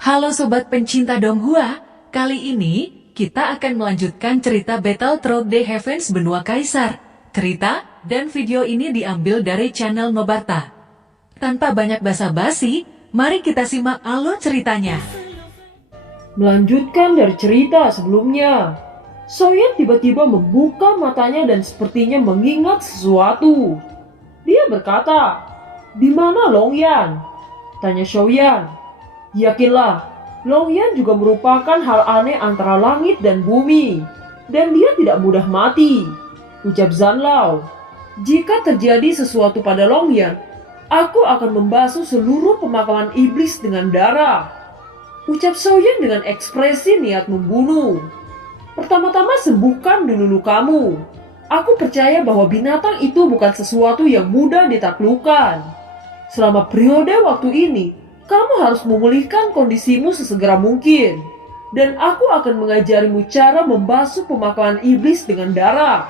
Halo Sobat pencinta Donghua, kali ini kita akan melanjutkan cerita Battle Through the Heavens Benua Kaisar. Cerita dan video ini diambil dari channel Nobarta. Tanpa banyak basa-basi, mari kita simak alur ceritanya. Melanjutkan dari cerita sebelumnya, Soyen tiba-tiba membuka matanya dan sepertinya mengingat sesuatu. Dia berkata, "Di mana Longyan?" Tanya Xiaoyan. "Yakinlah, Longyan juga merupakan hal aneh antara langit dan bumi, dan dia tidak mudah mati," ucap Zanlao. "Jika terjadi sesuatu pada Longyan, aku akan membasuh seluruh pemakaman iblis dengan darah," ucap Xiaoyan dengan ekspresi niat membunuh. "Pertama-tama sembuhkan dulu lukamu. Aku percaya bahwa binatang itu bukan sesuatu yang mudah ditaklukkan. Selama periode waktu ini, kamu harus memulihkan kondisimu sesegera mungkin. Dan aku akan mengajarimu cara membasuh pemakaman iblis dengan darah,"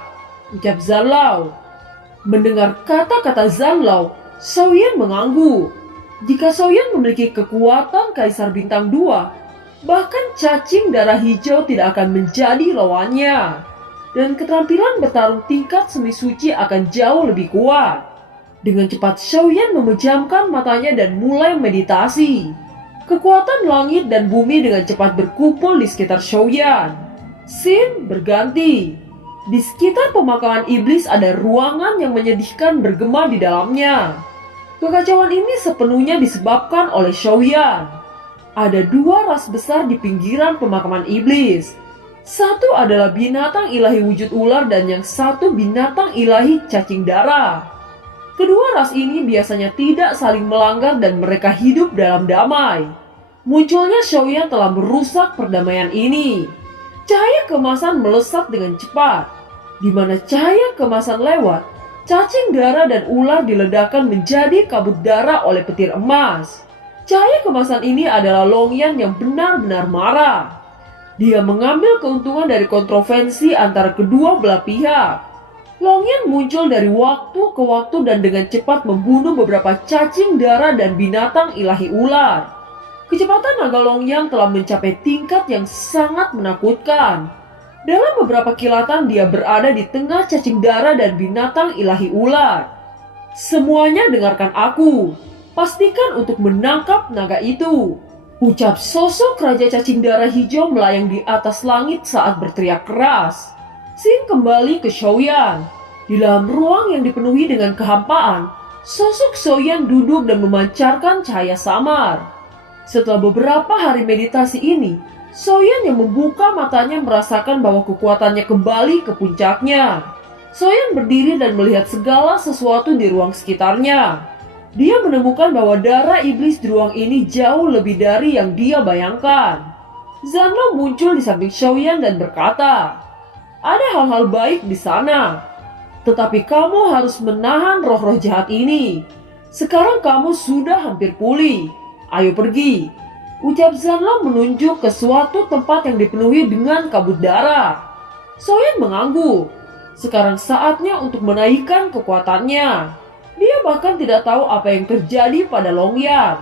ucap Zanlao. Mendengar kata-kata Zanlao, Xiaoyan mengangguk. Jika Xiaoyan memiliki kekuatan Kaisar Bintang 2, bahkan cacing darah hijau tidak akan menjadi lawannya. Dan keterampilan bertarung tingkat semi suci akan jauh lebih kuat. Dengan cepat Xiaoyan memejamkan matanya dan mulai meditasi. Kekuatan langit dan bumi dengan cepat berkumpul di sekitar Xiaoyan. Scene berganti. Di sekitar pemakaman iblis ada ruangan yang menyedihkan bergema di dalamnya. Kekacauan ini sepenuhnya disebabkan oleh Xiaoyan. Ada dua ras besar di pinggiran pemakaman iblis. Satu adalah binatang ilahi wujud ular dan yang satu binatang ilahi cacing darah. Kedua ras ini biasanya tidak saling melanggar dan mereka hidup dalam damai. Munculnya Xiaoyan telah merusak perdamaian ini. Cahaya kemasan melesat dengan cepat. Di mana cahaya kemasan lewat, cacing darah dan ular diledakkan menjadi kabut darah oleh petir emas. Cahaya kemasan ini adalah Longyan yang benar-benar marah. Dia mengambil keuntungan dari kontroversi antara kedua belah pihak. Longyan muncul dari waktu ke waktu dan dengan cepat membunuh beberapa cacing darah dan binatang ilahi ular. Kecepatan naga Longyan telah mencapai tingkat yang sangat menakutkan. Dalam beberapa kilatan dia berada di tengah cacing darah dan binatang ilahi ular. "Semuanya dengarkan aku. Pastikan untuk menangkap naga itu," ucap sosok Raja Cacing Darah Hijau melayang di atas langit saat berteriak keras. Scene kembali ke Xiaoyan. Di dalam ruang yang dipenuhi dengan kehampaan, sosok Xiaoyan duduk dan memancarkan cahaya samar. Setelah beberapa hari meditasi ini, Xiaoyan yang membuka matanya merasakan bahwa kekuatannya kembali ke puncaknya. Xiaoyan berdiri dan melihat segala sesuatu di ruang sekitarnya. Dia menemukan bahwa darah iblis di ruang ini jauh lebih dari yang dia bayangkan. Zanlao muncul di samping Xiaoyan dan berkata, "Ada hal-hal baik di sana. Tetapi kamu harus menahan roh-roh jahat ini. Sekarang kamu sudah hampir pulih. Ayo pergi," ucap Zanlao menunjuk ke suatu tempat yang dipenuhi dengan kabut darah. Xiaoyan mengangguk. Sekarang saatnya untuk menaikkan kekuatannya. Dia bahkan tidak tahu apa yang terjadi pada Longyan.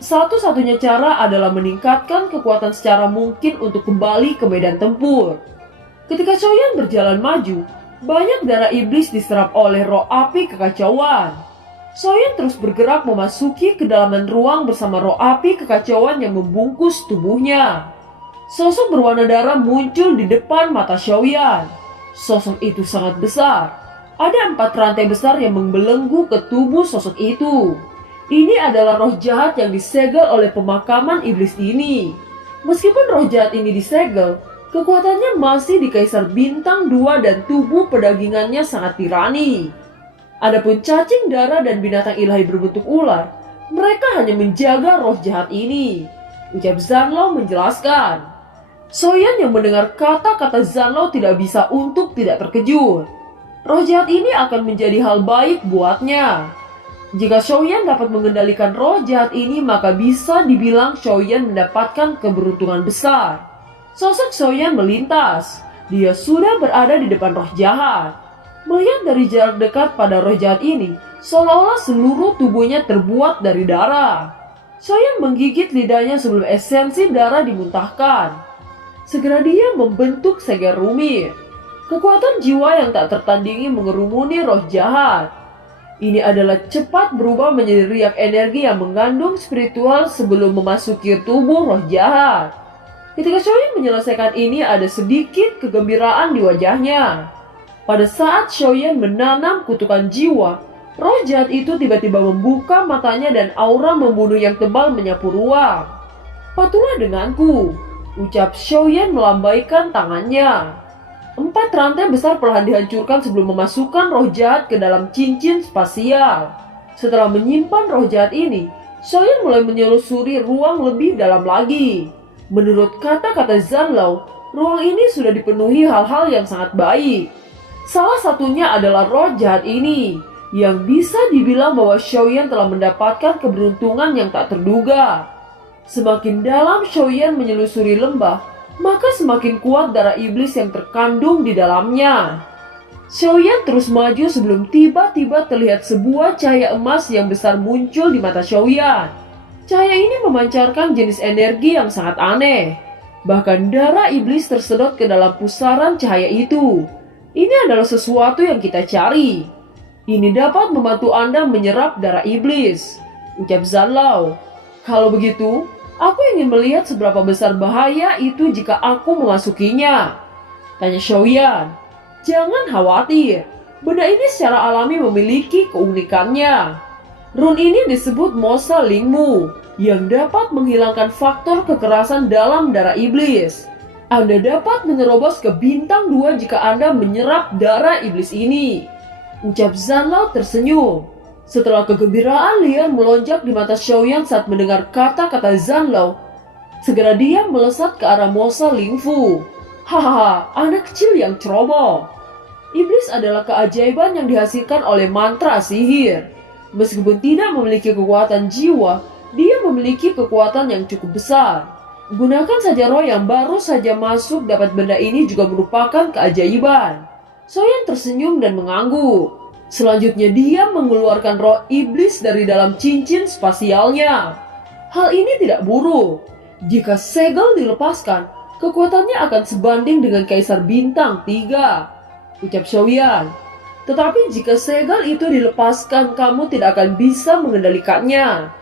Satu-satunya cara adalah meningkatkan kekuatan secara mungkin untuk kembali ke medan tempur. Ketika Xiaoyan berjalan maju, banyak darah iblis diserap oleh roh api kekacauan. Xiaoyan terus bergerak memasuki kedalaman ruang bersama roh api kekacauan yang membungkus tubuhnya. Sosok berwarna darah muncul di depan mata Xiaoyan. Sosok itu sangat besar. Ada 4 rantai besar yang membelenggu ke tubuh sosok itu. Ini adalah roh jahat yang disegel oleh pemakaman iblis ini. Meskipun roh jahat ini disegel, kekuatannya masih di Kaisar Bintang 2 dan tubuh pedagingannya sangat tirani. Adapun cacing darah dan binatang ilahi berbentuk ular, mereka hanya menjaga roh jahat ini, ucap Zanlao menjelaskan. Xiaoyan yang mendengar kata-kata Zanlao tidak bisa untuk tidak terkejut. Roh jahat ini akan menjadi hal baik buatnya. Jika Xiaoyan dapat mengendalikan roh jahat ini, maka bisa dibilang Xiaoyan mendapatkan keberuntungan besar. Sosok Xiaoyan melintas. Dia sudah berada di depan roh jahat. Melihat dari jarak dekat pada roh jahat ini, seolah-olah seluruh tubuhnya terbuat dari darah. Soyan menggigit lidahnya sebelum esensi darah dimuntahkan. Segera dia membentuk segel rumit. Kekuatan jiwa yang tak tertandingi mengerumuni roh jahat. Ini adalah cepat berubah menjadi riak energi yang mengandung spiritual sebelum memasuki tubuh roh jahat. Ketika Shoyan menyelesaikan ini, ada sedikit kegembiraan di wajahnya. Pada saat Shoyan menanam kutukan jiwa, roh jahat itu tiba-tiba membuka matanya dan aura membunuh yang tebal menyapu ruang. "Patulah denganku," ucap Shoyan melambaikan tangannya. 4 rantai besar perlahan dihancurkan sebelum memasukkan roh jahat ke dalam cincin spasial. Setelah menyimpan roh jahat ini, Shoyan mulai menyelusuri ruang lebih dalam lagi. Menurut kata-kata Zanlao, ruang ini sudah dipenuhi hal-hal yang sangat baik. Salah satunya adalah roh jahat ini, yang bisa dibilang bahwa Shoyan telah mendapatkan keberuntungan yang tak terduga. Semakin dalam Shoyan menyelusuri lembah, maka semakin kuat darah iblis yang terkandung di dalamnya. Shoyan terus maju sebelum tiba-tiba terlihat sebuah cahaya emas yang besar muncul di mata Shoyan. Cahaya ini memancarkan jenis energi yang sangat aneh. Bahkan darah iblis tersedot ke dalam pusaran cahaya itu. Ini adalah sesuatu yang kita cari. Ini dapat membantu Anda menyerap darah iblis, ucap Zanlao. Kalau begitu, aku ingin melihat seberapa besar bahaya itu jika aku memasukinya, tanya Shoyan. Jangan khawatir, benda ini secara alami memiliki keunikannya. Rune ini disebut Mosa Lingmu, yang dapat menghilangkan faktor kekerasan dalam darah iblis. Anda dapat menerobos ke bintang 2 jika Anda menyerap darah iblis ini, ucap Zanlao tersenyum. Setelah kegembiraan liar melonjak di mata Shoyan saat mendengar kata-kata Zanlao, segera dia melesat ke arah Mosa Lingfu. Hahaha, anak kecil yang ceroboh. Iblis adalah keajaiban yang dihasilkan oleh mantra sihir. Meskipun tidak memiliki kekuatan jiwa, dia memiliki kekuatan yang cukup besar. Gunakan saja roh yang baru saja masuk dapat benda ini juga merupakan keajaiban. Shoyan tersenyum dan mengangguk. Selanjutnya dia mengeluarkan roh iblis dari dalam cincin spasialnya. Hal ini tidak buruk. Jika segel dilepaskan, kekuatannya akan sebanding dengan Kaisar Bintang 3, ucap Shoyan. Tetapi jika segel itu dilepaskan, kamu tidak akan bisa mengendalikannya.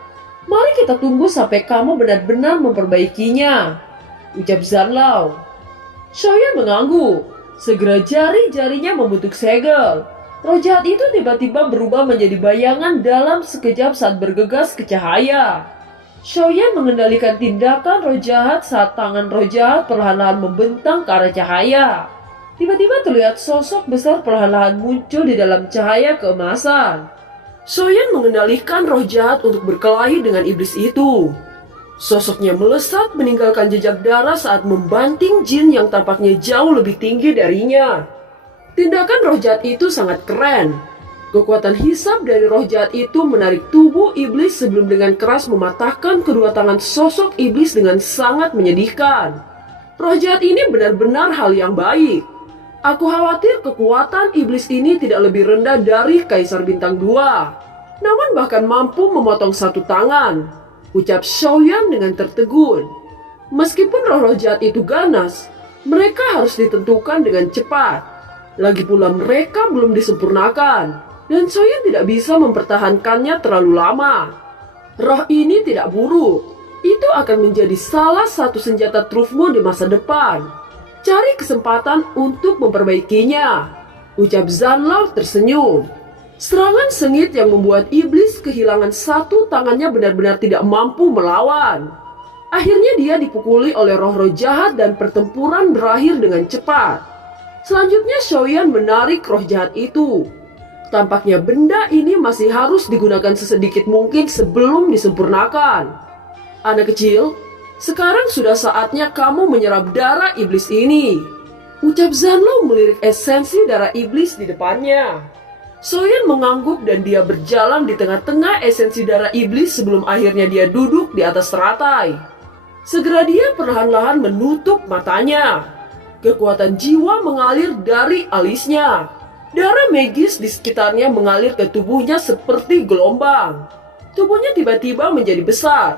Mari kita tunggu sampai kamu benar-benar memperbaikinya, ucap Zanlao. Shoyan mengangguk. Segera jari-jarinya membentuk segel. Roh jahat itu tiba-tiba berubah menjadi bayangan dalam sekejap saat bergegas ke cahaya. Shoyan mengendalikan tindakan roh jahat saat tangan roh jahat perlahan-lahan membentang ke arah cahaya. Tiba-tiba terlihat sosok besar perlahan-lahan muncul di dalam cahaya keemasan. Shoyan mengendalikan roh jahat untuk berkelahi dengan iblis itu. Sosoknya melesat meninggalkan jejak darah saat membanting jin yang tampaknya jauh lebih tinggi darinya. Tindakan roh jahat itu sangat keren. Kekuatan hisab dari roh jahat itu menarik tubuh iblis sebelum dengan keras mematahkan kedua tangan sosok iblis dengan sangat menyedihkan. Roh jahat ini benar-benar hal yang baik. Aku khawatir kekuatan iblis ini tidak lebih rendah dari Kaisar Bintang 2. Namun bahkan mampu memotong satu tangan, ucap Shoyan dengan tertegun. Meskipun roh-roh jahat itu ganas, mereka harus ditentukan dengan cepat. Lagi pula mereka belum disempurnakan, dan Shoyan tidak bisa mempertahankannya terlalu lama. Roh ini tidak buruk, itu akan menjadi salah satu senjata trufmu di masa depan. Cari kesempatan untuk memperbaikinya, ucap Zanlao tersenyum. Serangan sengit yang membuat iblis kehilangan satu tangannya benar-benar tidak mampu melawan. Akhirnya dia dipukuli oleh roh-roh jahat dan pertempuran berakhir dengan cepat. Selanjutnya Shoyan menarik roh jahat itu. Tampaknya benda ini masih harus digunakan sesedikit mungkin sebelum disempurnakan. Anak kecil, sekarang sudah saatnya kamu menyerap darah iblis ini, ucap Zanlao melirik esensi darah iblis di depannya. Shoyan mengangguk dan dia berjalan di tengah-tengah esensi darah iblis sebelum akhirnya dia duduk di atas teratai. Segera dia perlahan-lahan menutup matanya. Kekuatan jiwa mengalir dari alisnya. Darah magis di sekitarnya mengalir ke tubuhnya seperti gelombang. Tubuhnya tiba-tiba menjadi besar.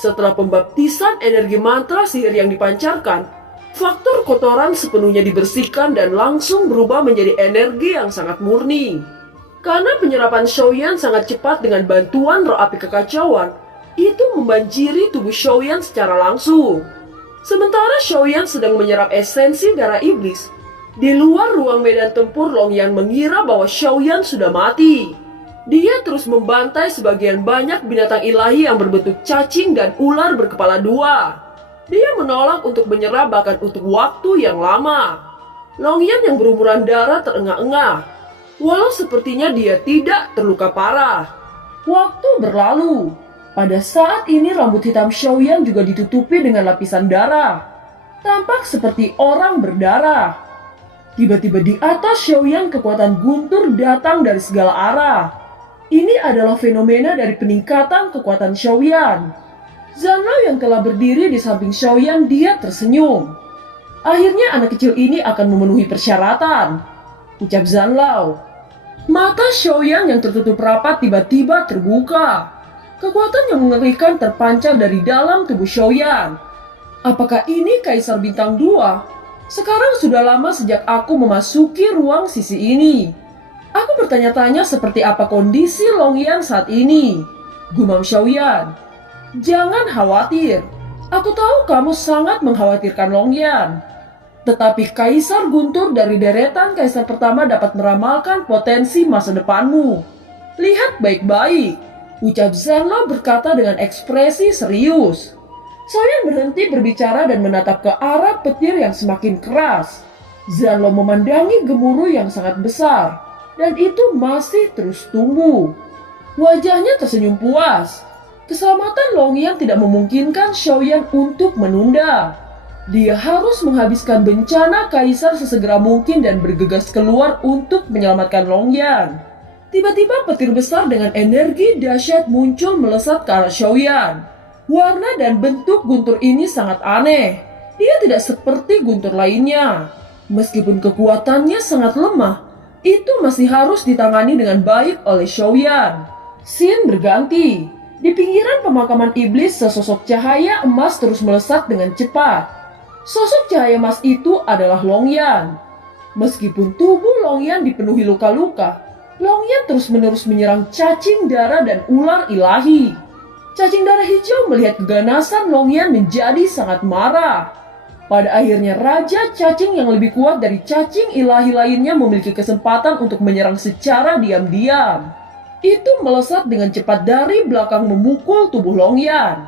Setelah pembaptisan energi mantra sihir yang dipancarkan, faktor kotoran sepenuhnya dibersihkan dan langsung berubah menjadi energi yang sangat murni. Karena penyerapan Xiaoyan sangat cepat dengan bantuan roh api kekacauan, itu membanjiri tubuh Xiaoyan secara langsung. Sementara Xiaoyan sedang menyerap esensi darah iblis, di luar ruang medan tempur Longyan mengira bahwa Xiaoyan sudah mati. Dia terus membantai sebagian banyak binatang ilahi yang berbentuk cacing dan ular berkepala dua. Dia menolak untuk menyerah bahkan untuk waktu yang lama. Longyan yang berumuran darah terengah-engah, walau sepertinya dia tidak terluka parah. Waktu berlalu. Pada saat ini rambut hitam Xiaoyan juga ditutupi dengan lapisan darah. Tampak seperti orang berdarah. Tiba-tiba di atas Xiaoyan kekuatan guntur datang dari segala arah. Ini adalah fenomena dari peningkatan kekuatan Xiaoyan. Zanlao yang telah berdiri di samping Xiaoyan, dia tersenyum. Akhirnya anak kecil ini akan memenuhi persyaratan, ucap Zanlao. Mata Xiaoyan yang tertutup rapat tiba-tiba terbuka. Kekuatan yang mengerikan terpancar dari dalam tubuh Xiaoyan. Apakah ini Kaisar Bintang 2? Sekarang sudah lama sejak aku memasuki ruang sisi ini. Aku bertanya-tanya seperti apa kondisi Longyan saat ini, gumam Xiaoyan. Jangan khawatir, aku tahu kamu sangat mengkhawatirkan Longyan. Tetapi Kaisar Guntur dari deretan Kaisar pertama dapat meramalkan potensi masa depanmu. Lihat baik-baik, ucap Zanlao berkata dengan ekspresi serius. Xiaoyan berhenti berbicara dan menatap ke arah petir yang semakin keras. Zanlao memandangi gemuruh yang sangat besar. Dan itu masih terus tumbuh. Wajahnya tersenyum puas. Keselamatan Longyan tidak memungkinkan Xiaoyan untuk menunda. Dia harus menghabiskan bencana Kaisar sesegera mungkin dan bergegas keluar untuk menyelamatkan Longyan. Tiba-tiba petir besar dengan energi dahsyat muncul melesat ke arah Xiaoyan. Warna dan bentuk guntur ini sangat aneh. Dia tidak seperti guntur lainnya. Meskipun kekuatannya sangat lemah, itu masih harus ditangani dengan baik oleh Xiaoyan. Scene berganti. Di pinggiran pemakaman iblis, sesosok cahaya emas terus melesat dengan cepat. Sosok cahaya emas itu adalah Longyan. Meskipun tubuh Longyan dipenuhi luka-luka, Longyan terus-menerus menyerang cacing darah dan ular ilahi. Cacing darah hijau melihat keganasan Longyan menjadi sangat marah. Pada akhirnya Raja Cacing yang lebih kuat dari cacing ilahi lainnya memiliki kesempatan untuk menyerang secara diam-diam. Itu melesat dengan cepat dari belakang memukul tubuh Longyan.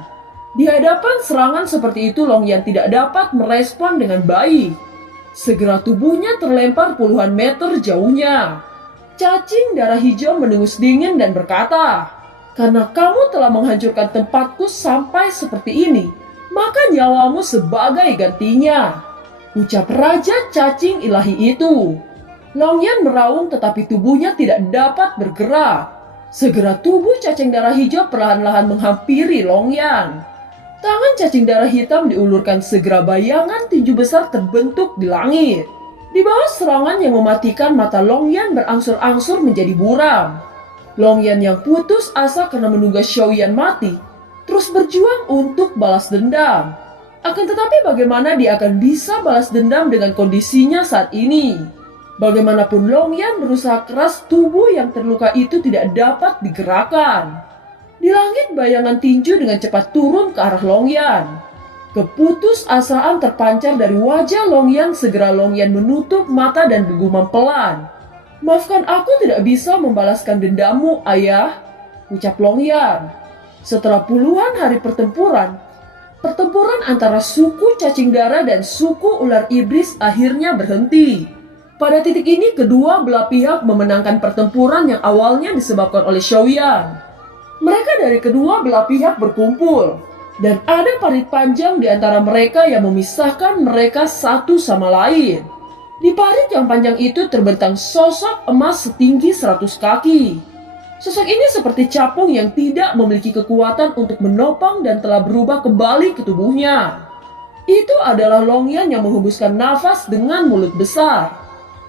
Di hadapan serangan seperti itu Longyan tidak dapat merespon dengan baik. Segera tubuhnya terlempar puluhan meter jauhnya. Cacing darah hijau mendengus dingin dan berkata, "Karena kamu telah menghancurkan tempatku sampai seperti ini, maka nyawamu sebagai gantinya," ucap Raja Cacing ilahi itu. Longyan meraung tetapi tubuhnya tidak dapat bergerak. Segera tubuh cacing darah hijau perlahan-lahan menghampiri Longyan. Tangan cacing darah hitam diulurkan, segera bayangan tinju besar terbentuk di langit. Di bawah serangan yang mematikan, mata Longyan berangsur-angsur menjadi buram. Longyan yang putus asa karena menunggu Xiaoyan mati, terus berjuang untuk balas dendam. Akan tetapi bagaimana dia akan bisa balas dendam dengan kondisinya saat ini? Bagaimanapun Longyan berusaha keras, tubuh yang terluka itu tidak dapat digerakkan. Di langit bayangan tinju dengan cepat turun ke arah Longyan. Keputusasaan terpancar dari wajah Longyan. Segera Longyan menutup mata dan bergumam pelan. "Maafkan aku tidak bisa membalaskan dendammu, ayah," ucap Longyan. Setelah puluhan hari pertempuran antara suku cacing darah dan suku ular iblis akhirnya berhenti. Pada titik ini kedua belah pihak memenangkan pertempuran yang awalnya disebabkan oleh Xiaoyan. Mereka dari kedua belah pihak berkumpul, dan ada parit panjang di antara mereka yang memisahkan mereka satu sama lain. Di parit yang panjang itu terbentang sosok emas setinggi 100 kaki. Sosok ini seperti capung yang tidak memiliki kekuatan untuk menopang dan telah berubah kembali ke tubuhnya. Itu adalah Longyan yang menghembuskan nafas dengan mulut besar.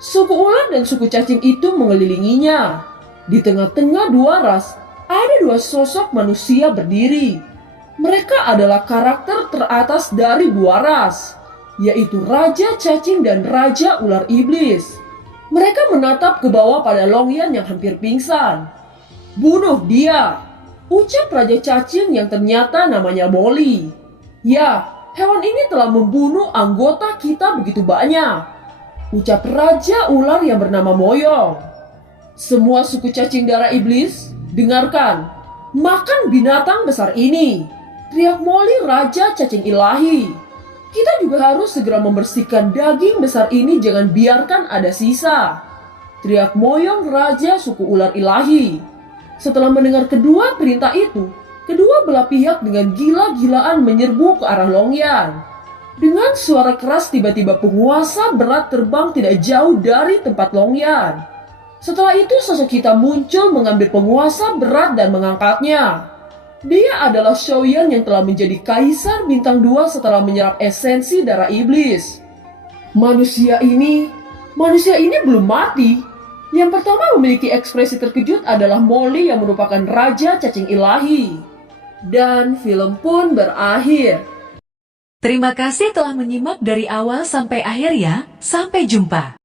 Suku ular dan suku cacing itu mengelilinginya. Di tengah-tengah dua ras, ada dua sosok manusia berdiri. Mereka adalah karakter teratas dari dua ras, yaitu Raja Cacing dan Raja Ular Iblis. Mereka menatap ke bawah pada Longyan yang hampir pingsan. "Bunuh dia!" ucap Raja Cacing yang ternyata namanya Molly. "Ya, hewan ini telah membunuh anggota kita begitu banyak," ucap Raja Ular yang bernama Moyong. "Semua suku cacing darah iblis, dengarkan. Makan binatang besar ini," teriak Molly Raja Cacing Ilahi. "Kita juga harus segera membersihkan daging besar ini, jangan biarkan ada sisa," teriak Moyong Raja suku Ular Ilahi. Setelah mendengar kedua perintah itu, kedua belah pihak dengan gila-gilaan menyerbu ke arah Longyan. Dengan suara keras tiba-tiba penguasa berat terbang tidak jauh dari tempat Longyan. Setelah itu sosok hitam muncul mengambil penguasa berat dan mengangkatnya. Dia adalah Xiaoyan yang telah menjadi kaisar bintang 2 setelah menyerap esensi darah iblis. Manusia ini belum mati. Yang pertama memiliki ekspresi terkejut adalah Molly yang merupakan Raja Cacing Ilahi. Dan film pun berakhir. Terima kasih telah menyimak dari awal sampai akhir ya. Sampai jumpa.